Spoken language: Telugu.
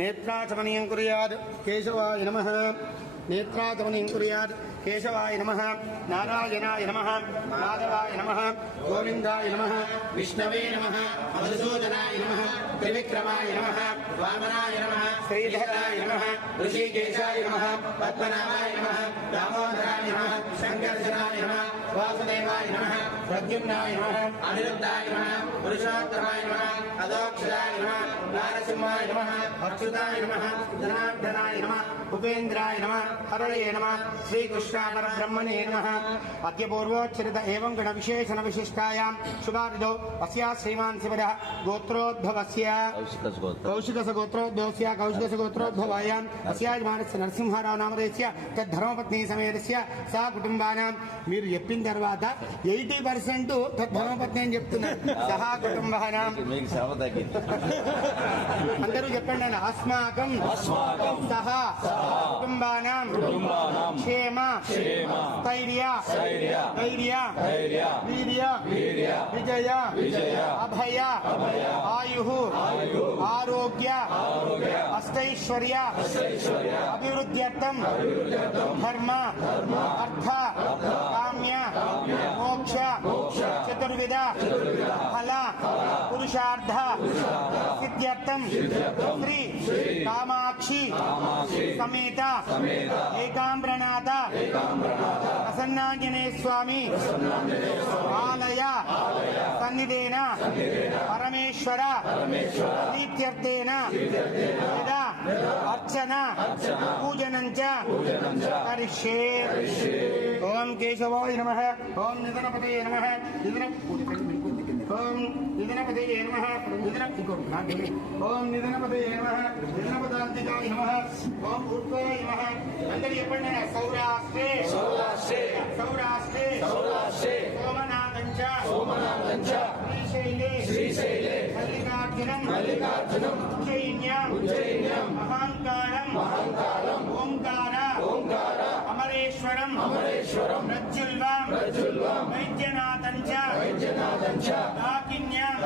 नेत्राचमनीयं कुर्यात् केशवाय नमः नेत्राचमनीयं कुर्यात् केशवाय नमः नारायणाय नमः माधवाय नमः गोविन्दाय नमः विष्णवे नमः मधुसूदनाय नमः त्रिविक्रमाय नमः वामनाय नमः श्रीधराय नमः ऋषिकेशाय नमः पद्मनाभाय नमः दामोदराय नमः शङ्करशनाय नमः वासुदेवाय नमः प्रद्युम्नाय नमः अनिरुद्धाय नमः पुरुषोत्तमाय नमः अदोक्षराय नमः नारसिंहाय नमः अच्युताय नमः जनार्दनाय नमः उपेन्द्राय नमः हरये नमः श्रीकृष्णापरब्रह्मणे नमः अद्य पूर्वोच्चरित एवं गणविशेषण विशिष्टायां शुभार्धौ अस्या श्रीमान् शिवदः गोत्रोद्भवस्य कौशिकसगोत्रोद्भवायाम् अस्याजमानस्य नरसिंहाराव नामधेयस्य तद्धर्मपत्नी समेतस्य सा कुटुंबानां మీరు చెప్పిన తర్వాత 80% తద్ధర్మపత్ని అని చెప్తున్నారు సహా కుటుంబానాం అందరూ చెప్పండి అన్న అస్మాకం సహా కుటుంబానాం క్షేమ స్థైర్య వీర్య విజయ అభయ ఆయు ఆరోగ్య అష్టైశ్వర్య అభివృద్ధ్యర్థం ధర్మ అర్థ కామ్య మోక్ష చతుర్విధ ఫల పురుషార్థ సిద్ధ్యర్థం శ్రీ కామాక్షి సమేత ఏకాంబ్రనాథ ప్రసన్నాంజనేయ స్వామి ఆలయ సన్నిధేన పరమేశ్వర ప్రీత్యర్థేన యదా అర్చన పూజనం చ కరిష్యే. ఓం కేశవాయ నమః ఓం నిధనపతయే నమః ఓం నిధనపతయే నమః ఓం నిధనపతయే నమః నిధనపదాంతికాయ నమః ఓం ఊర్ధ్వాయ నమః. అందరూ చెప్పండి సౌరాష్ట్రే సోమనాథం చ శ్రీశైలే మల్లికార్జునం ఉజ్జయిన్యాం మహాంకాళం ఓంకార అమరేశ్వరం ప్రజ్వల్వాం వైద్యనాథం చ దాకిన్యాం